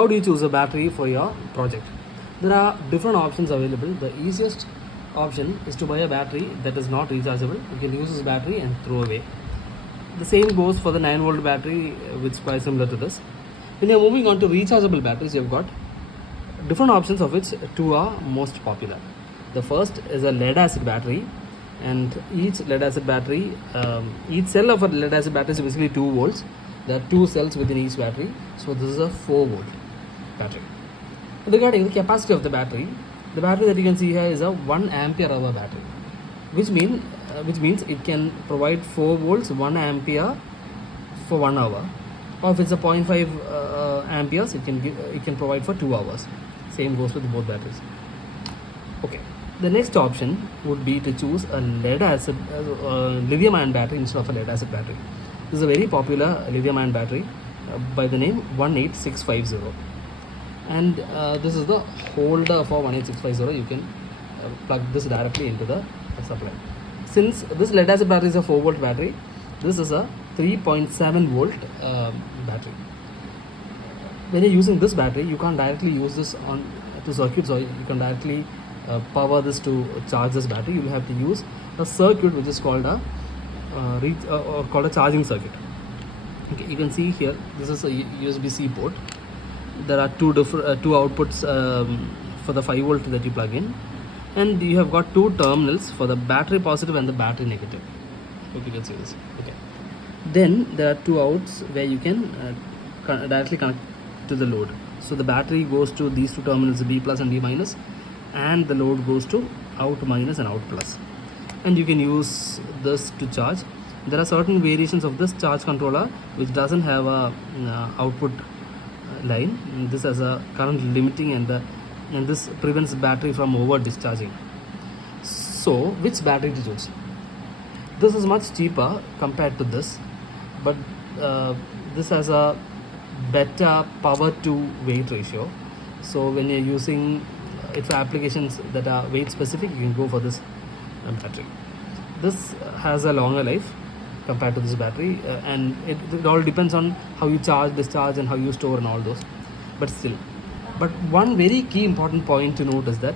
How do you choose a battery for your project? There are different options available. The easiest option is to buy a battery that is not rechargeable. You can use this battery and throw away. The same goes for the 9-volt battery, which is quite similar to this. When you're moving on to rechargeable batteries, you've got different options, of which two are most popular. The first is a lead acid battery, and each lead acid battery, each cell of a lead acid battery is basically 2 volts. There are 2 cells within each battery, so this is a 4-volt battery. Regarding the capacity of the battery that you can see here is a 1 ampere hour battery, which means it can provide 4 volts 1 ampere for 1 hour, or if it's a 0.5 amperes, it can provide for 2 hours. Same goes with both batteries. Okay, the next option would be to choose a lead acid lithium ion battery instead of a lead acid battery. This is a very popular lithium ion battery by the name 18650, and this is the holder for 18650. You can plug this directly into the supply. Since this lead acid battery is a 4-volt battery, this is a 3.7 volt battery. When you're using this battery, you can't directly use this on to circuits, or you can directly power this to charge this battery. You will have to use a circuit which is called a charging circuit. Okay, you can see here, this is a USB-C port. There are two outputs for the 5-volt that you plug in, and you have got 2 terminals for the battery positive and the battery negative. Hope you can see this. Okay, then there are 2 outs where you can directly connect to the load. So the battery goes to these 2 terminals, B plus and B minus, and the load goes to out minus and out plus, and you can use this to charge. There are certain variations of this charge controller which doesn't have a output line. This has a current limiting, and this prevents battery from over discharging. So which battery to choose? This is much cheaper compared to this, but this has a better power to weight ratio. So when you're using it for applications that are weight specific, you can go for this battery. This has a longer life compared to this battery, and it all depends on how you charge, discharge, and how you store and all those. But one very key important point to note is that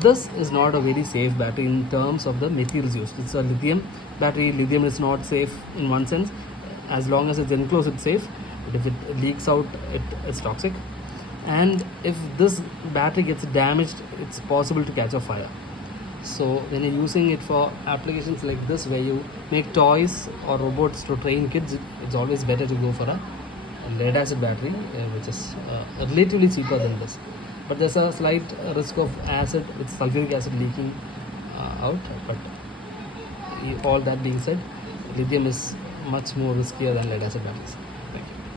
this is not a very safe battery in terms of the materials used. It's a lithium battery. Lithium is not safe in one sense. As long as it's enclosed, it's safe, but if it leaks out, it's toxic. And if this battery gets damaged, it's possible to catch a fire. So when you're using it for applications like this, where you make toys or robots to train kids, it's always better to go for a lead acid battery, which is relatively cheaper than this. But there's a slight risk of acid with sulfuric acid leaking out. But all that being said, lithium is much more riskier than lead acid batteries.